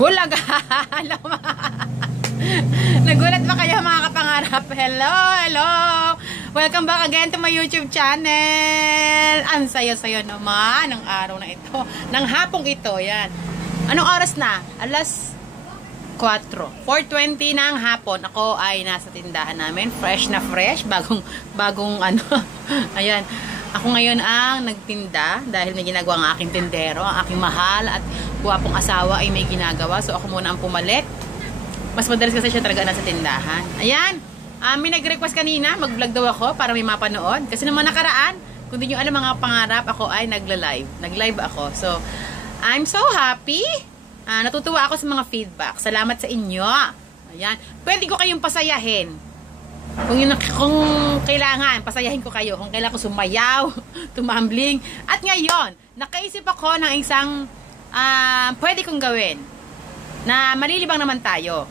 Hulaga! Nagulat ba kayo mga kapangarap? Hello, hello! Welcome back again to my YouTube channel! Ang saya-saya naman ng araw na ito. Ng hapong ito, yan. Anong oras na? Alas 4. 4:20 ng hapon. Ako ay nasa tindahan namin. Fresh na fresh. Bagong ano. Ayan. Ako ngayon ang nagtinda dahil may ginagawa ang aking tindero, ang aking mahal at guwapong asawa ay may ginagawa. So ako muna ang pumalit. Mas madalas kasi siya talaga nasa tindahan. Ayan. May nag-request kanina, mag-vlog daw ako para may mapanood. Kasi naman nakaraan, kung di nyo alam mga pangarap, ako ay nagla-live. Nag-live ako. So, I'm so happy. Natutuwa ako sa mga feedback. Salamat sa inyo. Ayan. Pwede ko kayong pasayahin. Kung kailangan, pasayahin ko kayo. Kung kailangan ko sumayaw, tumambling. At ngayon, nakaisip ako ng isang pwede kong gawin na malilibang naman tayo.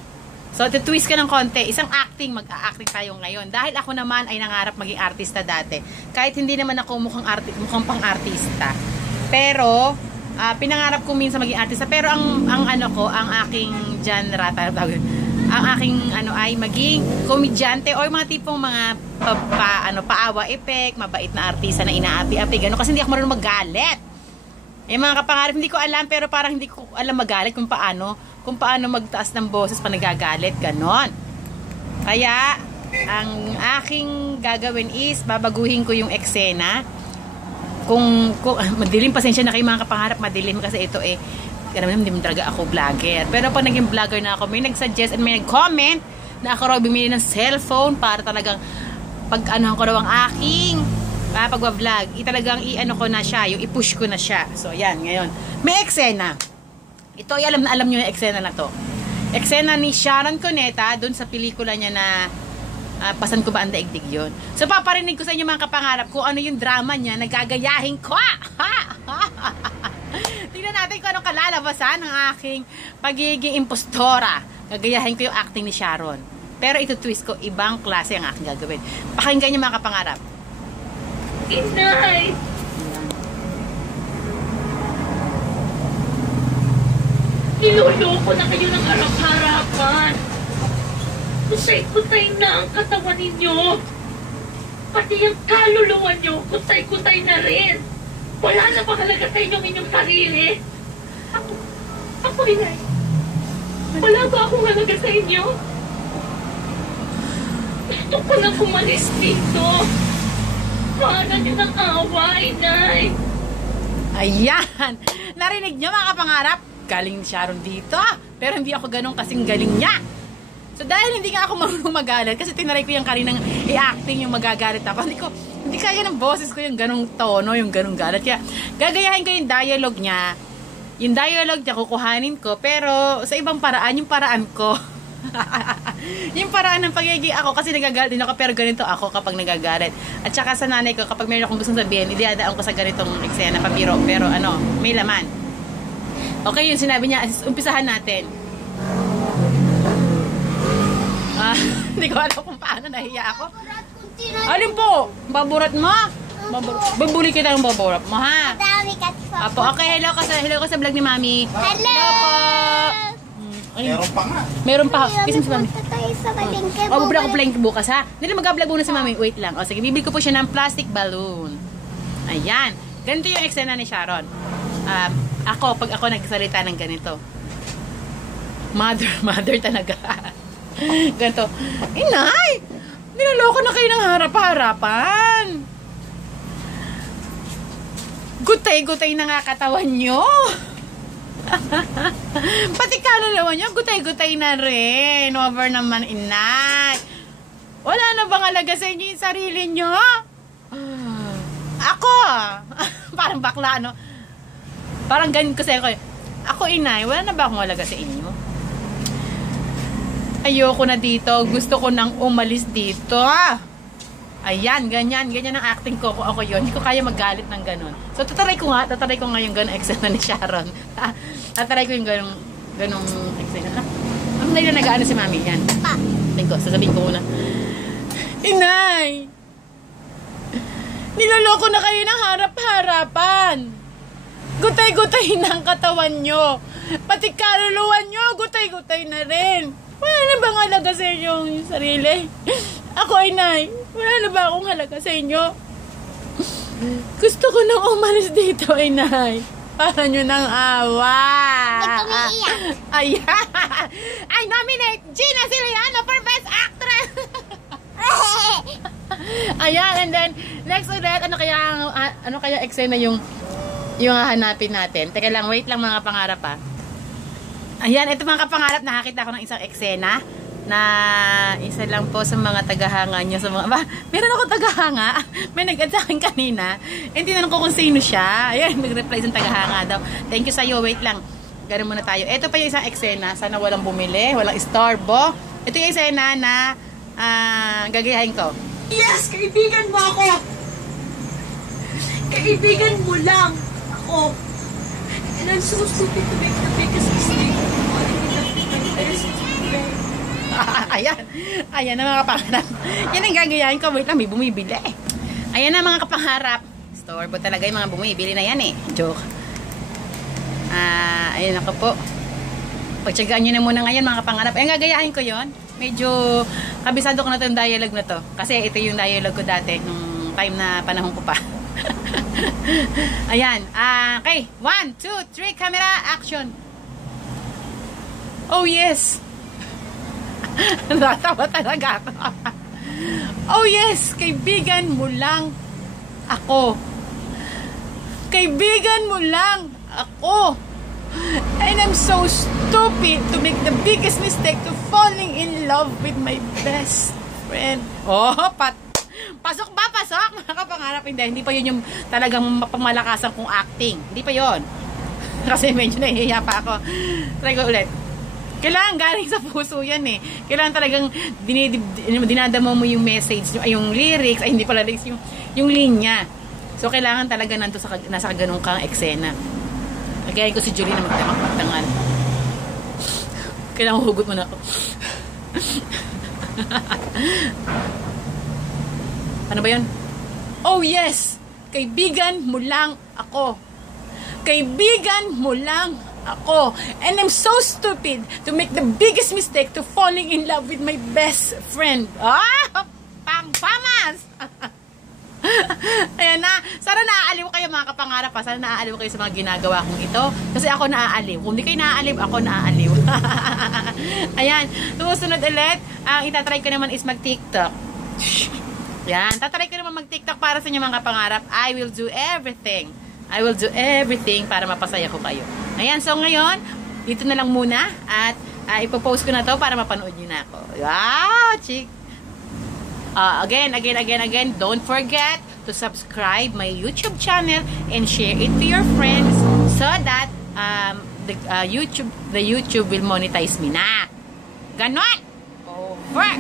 So, twist ka ng konti. Isang acting, mag-a-acting tayo ngayon. Dahil ako naman ay nangarap maging artista dati. Kahit hindi naman ako mukhang pang-artista. Pero, pinangarap ko minsan maging artista. Pero ang aking genre, ang aking ay maging komedyante o mga tipong mga paawa effect, mabait na artista na inaapi-api, gano'n. Kasi hindi ako marunong magalit. Mga kapangarap, hindi ko alam, pero parang hindi ko alam magalit kung paano magtaas ng boses pa nagagalit, gano'n. Kaya, ang aking gagawin is, babaguhin ko yung eksena. Kung madilim, pasensya na kayo mga kapangarap, madilim kasi ito karamihan hindi mo talaga ako vlogger. Pero pag naging vlogger na ako, may nag-suggest at may nag-comment na ako raw bumili ng cellphone para talagang pag-anuhan ko raw ang aking pag-vlog. Talagang i-ano ko na siya, yung i-push ko na siya. So, yan, ngayon. May eksena. Ito ay alam nyo yung eksena na to. Eksena ni Sharon Cuneta dun sa pelikula niya na Pasan Ko Ba ang Daigdig yun. So, paparinig ko sa inyo mga kapangarap kung ano yung drama niya na gagayahin ko. Tingnan natin kung anong kalalabasan ng aking pagiging impostora. Gagayahin ko yung acting ni Sharon. Pero ito twist ko, ibang klase ang aking gagawin. Pakinggan niyo mga kapangarap. Inay! Niloloko na kayo ng harap-harapan. Kutay-kutay na ang katawan ninyo. Pati yung kaluluwa nyo, kutay-kutay na rin. Wala na bang halaga sa inyong sarili? Ako, inay. Wala ba akong halaga sa inyo? Gusto ko na kumalis dito. Paano nyo ng awa, inay? Ayan! Narinig nyo mga kapangarap? Galing ni Sharon dito. Pero hindi ako ganun kasing galing niya. So dahil hindi nga ako marunong magalit, kasi tinaray ko yung karinang i-acting yung magagalit ako. Hindi kaya ng boses ko yung ganung tono, yung ganung galit. Kaya gagayahin ko yung dialogue niya. Yung dialogue niya kukuhanin ko, pero sa ibang paraan, yung paraan ko. Yung paraan ng pagiging ako, kasi nagagalit din ako, pero ganito ako kapag nagagalit. At saka sa nanay ko, kapag mayroon akong gustong sabihin, idadaan ko sa ganitong eksena, pabiro, pero may laman. Okay, yung sinabi niya, umpisahan natin. Hindi ko alam kung paano, nahiya ako. Alin po? Baburat mo? Babuli kita ng baburat mo, ha? Apo, okay, hello ka sa vlog ni Mami. Hello po. Meron pa nga. Meron pa. Kisin si Mami. Bubula ko plank bukas, ha? Dali, mag-vlog muna si Mami. Wait lang. Sige, bibili ko po siya ng plastic balloon. Ayan. Ganito yung eksena ni Sharon. Pag ako nagsalita ng ganito. Mother talaga. Ganito. Inay! Niloloko na kayo ng harap-harapan. Gutay-gutay na nga katawan nyo. Pati kaluluwa nyo, gutay-gutay na rin. Over naman, inay. Wala na bang halaga sa inyo yung sarili nyo? Ako! Parang bakla, no? Parang ganyan kasi ako. Ako, inay, wala na ba akong halaga sa inyo? Ayoko na dito. Gusto ko nang umalis dito. Ayan, ganyan ang acting ko. Kung ako yun, hindi ko kaya magalit ng ganun. So, tataray ko nga yung ganun eksena ni Sharon. Tataray ko yung ganung eksena. Ang nila nag-aano si Mami, yan. Sasabihin ko muna. Inay! Niloloko na kayo ng harap-harapan. Gutay-gutay ng katawan nyo. Pati kaluluwa nyo, gutay-gutay na rin. Wala na bang halaga sa inyong sarili? Ako ay nay, wala na ba akong halaga sa inyo? Gusto ko nang umalis dito ay nay. Para nyo ng awa. Ayan. I nominate Gina Ciliano for Best Actress. Ayan, and then next ulit, ano kaya eksena yung hahanapin natin? Teka lang, wait lang mga kapangarap ha. Ayan, ito mga kapangarap, nakakita ko ng isang eksena na isa lang po sa mga tagahanga nyo. Sa mga, meron ako tagahanga. May nag-add sa akin kanina. Hindi tinanong ko kung sino siya. Ayan, nag-reply sa tagahanga daw. Thank you sa'yo, wait lang. Ganun muna tayo. Ito pa yung isang eksena. Sana walang bumili, walang istorbo. Ito yung eksena na gagayahin ko. Yes, kaibigan mo ako. Kaibigan mo lang ako. And I'm so stupid to make the biggest mistake. Falling in love with my best friend. Ayan. Ayan na mga kapangarap. Yan ang gagayahin ko. Wait lang, may bumibili. Ayan na mga kapangarap. Storbo talaga yung mga bumibili na yan eh. Joke. Ayan ako po. Pagtsagaan nyo na muna ngayon mga kapangarap. Ayan, gagayahin ko yon. Medyo kabisado ko na itong dialogue na to. Kasi ito yung dialogue ko dati nung time na panahon ko pa. Ayan. Okay. 1, 2, 3, camera, action. Oh yes. Natawa talaga ako. Oh yes, kaibigan mo lang ako. Kaibigan mo lang ako. And I'm so stupid to make the biggest mistake to falling in love with my best friend. Oh, pasok ba? Pasok? Mga kapangarap, hindi pa yun yung talagang mapamalakasan kong acting. Hindi pa yun. Kasi medyo nahihiya pa ako. Try ko ulit. Kailangan galing sa puso yan eh. Kailangan talagang dinadamo mo yung message, yung lyrics, ay hindi pala lyrics, yung linya. So kailangan talaga nasa ganun kang eksena. Kaya ko si Julie na magtangan. Kailangan hugot mo na ako. Ano ba yun? Oh yes! Kaibigan mo lang ako. Kaibigan mo lang ako. And I'm so stupid to make the biggest mistake to falling in love with my best friend. Pangpamas! Ayan na. Sana naaaliw kayo mga kapangarap ha. Sana naaaliw kayo sa mga ginagawa kong ito. Kasi ako naaaliw. Kung di kayo naaaliw, ako naaaliw. Ayan. Susunod ulit. Ang itatry ko naman is mag-TikTok. Yan. Tatry ko naman mag-TikTok para sa inyo mga kapangarap. I will do everything. I will do everything para mapasaya ko kayo. Ayan. So ngayon, dito na lang muna. At ipopost ko na to para mapanood nyo na ako. Wow! Chick! Again, don't forget to subscribe my YouTube channel and share it to your friends so that the YouTube will monetize me na. Ganon. Over.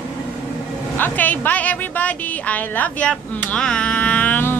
Okay, bye everybody. I love you. Mwah.